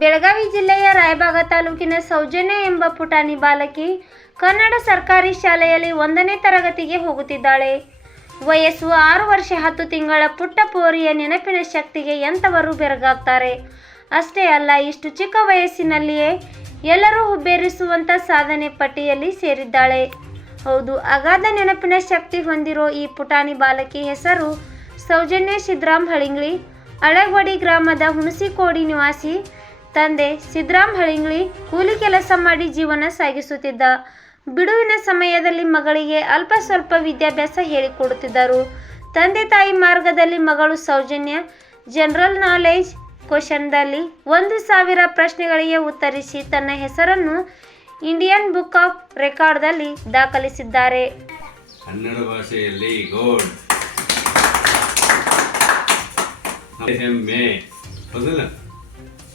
ಬೆಳಗಾವಿ ಜಿಲ್ಲೆಯ ರಾಯಬಾಗ ತಾಲೂಕಿನ ಸೌಜನ್ಯ ಎಂಬ ಪುಟಾಣಿ ಬಾಲಕಿ ಕನ್ನಡ ಸರ್ಕಾರಿ ಶಾಲೆಯಲ್ಲಿ ಒಂದನೇ ತರಗತಿಗೆ ಹೋಗುತ್ತಿದ್ದಾಳೆ. ವಯಸ್ಸು ಆರು ವರ್ಷ ಹತ್ತು ತಿಂಗಳ ಪುಟ್ಟ ಪೋರಿಯ ನೆನಪಿನ ಶಕ್ತಿಗೆ ಎಂಥವರು ಬೆರಗಾಗ್ತಾರೆ. ಅಷ್ಟೇ ಅಲ್ಲ, ಇಷ್ಟು ಚಿಕ್ಕ ವಯಸ್ಸಿನಲ್ಲಿಯೇ ಎಲ್ಲರೂ ಹುಬ್ಬೇರಿಸುವಂಥ ಸಾಧನೆ ಪಟ್ಟಿಯಲ್ಲಿ ಸೇರಿದ್ದಾಳೆ. ಹೌದು, ಅಗಾಧ ನೆನಪಿನ ಶಕ್ತಿ ಹೊಂದಿರೋ ಈ ಪುಟಾಣಿ ಬಾಲಕಿ ಹೆಸರು ಸೌಜನ್ಯ ಸಿದ್ರಾಮ್ ಹಳಿಂಗ್ಳಿ. ಅಳಗವಾಡಿ ಗ್ರಾಮದ ಹುಣಸಿಕೋಡಿ ನಿವಾಸಿ ತಂದೆ ಸಿದ್ರಾಮ್ ಹಳಿಂಗ್ಳಿ ಕೂಲಿ ಕೆಲಸ ಮಾಡಿ ಜೀವನ ಸಾಗಿಸುತ್ತಿದ್ದ. ಬಿಡುವಿನ ಸಮಯದಲ್ಲಿ ಮಗಳಿಗೆ ಅಲ್ಪ ಸ್ವಲ್ಪ ವಿದ್ಯಾಭ್ಯಾಸ ಹೇಳಿಕೊಡುತ್ತಿದ್ದರು. ತಂದೆ ತಾಯಿ ಮಾರ್ಗದಲ್ಲಿ ಮಗಳು ಸೌಜನ್ಯ, ಜನರಲ್ ನಾಲೆಜ್ ಕ್ವಶನ್ದಲ್ಲಿ ಒಂದು ಸಾವಿರ ಪ್ರಶ್ನೆಗಳಿಗೆ ಉತ್ತರಿಸಿ ತನ್ನ ಹೆಸರನ್ನು ಇಂಡಿಯನ್ ಬುಕ್ ಆಫ್ ರೆಕಾರ್ಡ್ದಲ್ಲಿ ದಾಖಲಿಸಿದ್ದಾರೆ. ಕನ್ನಡ ಭಾಷೆಯಲ್ಲಿ ಗೋಲ್ಡ್ ಮೇ ಹೌದಲ್ಲ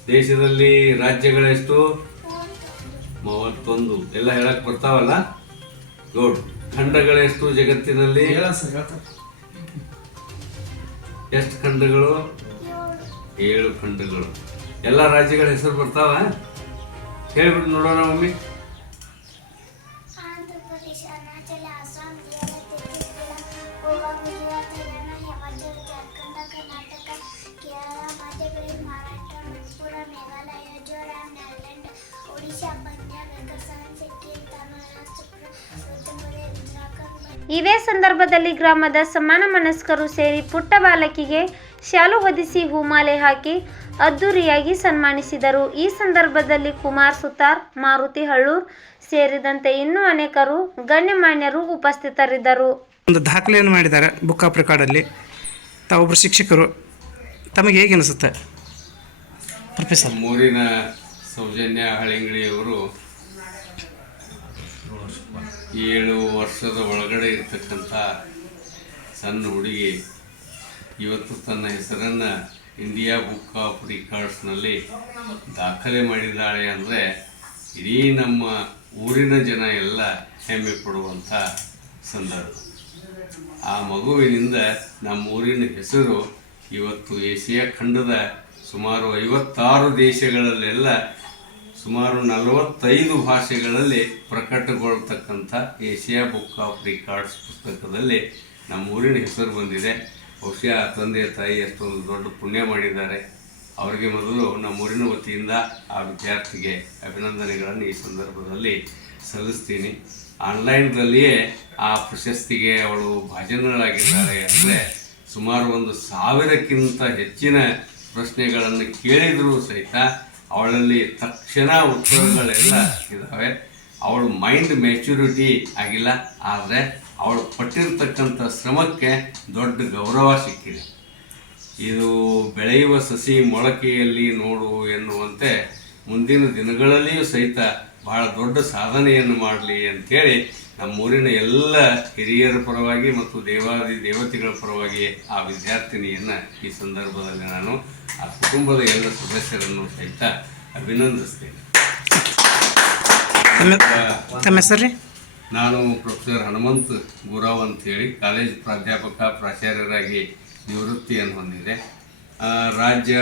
ದೇಶದಲ್ಲಿ ರಾಜ್ಯಗಳೆಷ್ಟು? ಮೂವತ್ತೊಂದು. ಎಲ್ಲ ಹೇಳಕ್ ಬರ್ತಾವಲ್ಲ? ಗೋಡ್ ಖಂಡಗಳೆಷ್ಟು ಜಗತ್ತಿನಲ್ಲಿ? ಎಷ್ಟು ಖಂಡಗಳು? ಏಳು ಖಂಡಗಳು. ಎಲ್ಲ ರಾಜ್ಯಗಳ ಹೆಸರು ಬರ್ತಾವ? ಹೇಳ್ಬಿಟ್ಟು ನೋಡೋಣ ಮಮ್ಮಿ ಇದೇ ಸಂದರ್ಭದಲ್ಲಿ ಗ್ರಾಮದ ಸಮಾನ ಮನಸ್ಕರು ಸೇರಿ ಪುಟ್ಟ ಬಾಲಕಿಗೆ ಶಾಲು ಹೊದಿಸಿ ಹೂಮಾಲೆ ಹಾಕಿ ಅದ್ದೂರಿಯಾಗಿ ಸನ್ಮಾನಿಸಿದರು. ಈ ಸಂದರ್ಭದಲ್ಲಿ ಕುಮಾರ್ ಸುತಾರ್ ಮಾರುತಿ ಹಳ್ಳೂರ್ ಸೇರಿದಂತೆ ಇನ್ನೂ ಅನೇಕರು ಗಣ್ಯಮಾನ್ಯರು ಉಪಸ್ಥಿತರಿದ್ದರು. ಒಂದು ದಾಖಲೆಯನ್ನು ಮಾಡಿದ್ದಾರೆ ಬುಕ್ ಆಫ್ ರೆಕಾರ್ಡಲ್ಲಿ ತಾವೊಬ್ಬರು ಶಿಕ್ಷಕರು ತಮಗೆ ಹೇಗೆ ಅನಿಸುತ್ತೆ? ಪ್ರೊಫೆಸರ್. ಮೂರಿನ ಸೌಜನ್ಯ ಹಳಿಂಗಳಿಯವರು ಏಳು ವರ್ಷದ ಒಳಗಡೆ ಇರ್ತಕ್ಕಂಥ ಸಣ್ಣ ಹುಡುಗಿ ಇವತ್ತು ತನ್ನ ಹೆಸರನ್ನು ಇಂಡಿಯಾ ಬುಕ್ ಆಫ್ ರಿಕಾರ್ಡ್ಸ್ನಲ್ಲಿ ದಾಖಲೆ ಮಾಡಿದ್ದಾಳೆ ಅಂದರೆ ಇಡೀ ನಮ್ಮ ಊರಿನ ಜನ ಎಲ್ಲ ಹೆಮ್ಮೆ ಪಡುವಂಥ ಸಂದರ್ಭ. ಆ ಮಗುವಿನಿಂದ ನಮ್ಮ ಊರಿನ ಹೆಸರು ಇವತ್ತು ಏಷ್ಯಾ ಖಂಡದ ಸುಮಾರು ಐವತ್ತಾರು ದೇಶಗಳಲ್ಲೆಲ್ಲ ಸುಮಾರು ನಲವತ್ತೈದು ಭಾಷೆಗಳಲ್ಲಿ ಪ್ರಕಟಗೊಳ್ತಕ್ಕಂಥ ಏಷ್ಯಾ ಬುಕ್ ಆಫ್ ರಿಕಾರ್ಡ್ಸ್ ಪುಸ್ತಕದಲ್ಲಿ ನಮ್ಮ ಊರಿನ ಹೆಸರು ಬಂದಿದೆ. ಬಹುಶಃ ತಂದೆ ತಾಯಿ ಅಷ್ಟೊಂದು ದೊಡ್ಡ ಪುಣ್ಯ ಮಾಡಿದ್ದಾರೆ. ಅವರಿಗೆ ಮೊದಲು ನಮ್ಮ ಊರಿನ ವತಿಯಿಂದ ಆ ವಿದ್ಯಾರ್ಥಿಗೆ ಅಭಿನಂದನೆಗಳನ್ನು ಈ ಸಂದರ್ಭದಲ್ಲಿ ಸಲ್ಲಿಸ್ತೀನಿ. ಆನ್ಲೈನ್ದಲ್ಲಿಯೇ ಆ ಪ್ರಶಸ್ತಿಗೆ ಅವಳು ಭಾಜನರಾಗಿದ್ದಾರೆ ಅಂದರೆ ಸುಮಾರು ಒಂದು ಸಾವಿರಕ್ಕಿಂತ ಹೆಚ್ಚಿನ ಪ್ರಶ್ನೆಗಳನ್ನು ಕೇಳಿದರೂ ಸಹಿತ ಅವಳಲ್ಲಿ ತಕ್ಷಣ ಉತ್ತರಗಳೆಲ್ಲ ಇದ್ದಾವೆ ಅವಳ ಮೈಂಡ್ ಮೆಚುರಿಟಿ ಆಗಿಲ್ಲ. ಆದರೆ ಅವಳು ಪಟ್ಟಿರ್ತಕ್ಕಂಥ ಶ್ರಮಕ್ಕೆ ದೊಡ್ಡ ಗೌರವ ಸಿಕ್ಕಿದೆ. ಇದು ಬೆಳೆಯುವ ಸಸಿ ಮೊಳಕೆಯಲ್ಲಿ ನೋಡು ಎನ್ನುವಂತೆ ಮುಂದಿನ ದಿನಗಳಲ್ಲಿಯೂ ಸಹಿತ ಬಹಳ ದೊಡ್ಡ ಸಾಧನೆಯನ್ನು ಮಾಡಲಿ ಅಂಥೇಳಿ ನಮ್ಮೂರಿನ ಎಲ್ಲ ಹಿರಿಯರ ಪರವಾಗಿ ಮತ್ತು ದೇವಾದಿ ದೇವತೆಗಳ ಪರವಾಗಿ ಆ ವಿದ್ಯಾರ್ಥಿನಿಯನ್ನು ಈ ಸಂದರ್ಭದಲ್ಲಿ ನಾನು ಆ ಕುಟುಂಬದ ಎಲ್ಲ ಸದಸ್ಯರನ್ನು ಸಹಿತ ಅಭಿನಂದಿಸ್ತೇನೆ. ತಮ್ಮ ಹೆಸರು ರೀ? ನಾನು ಪ್ರೊಫೆಸರ್ ಹನುಮಂತ್ ಗುರಾವ್ ಅಂತೇಳಿ ಕಾಲೇಜ್ ಪ್ರಾಧ್ಯಾಪಕ ಪ್ರಾಚಾರ್ಯರಾಗಿ ನಿವೃತ್ತಿಯನ್ನು ಹೊಂದಿದೆ. ರಾಜ್ಯ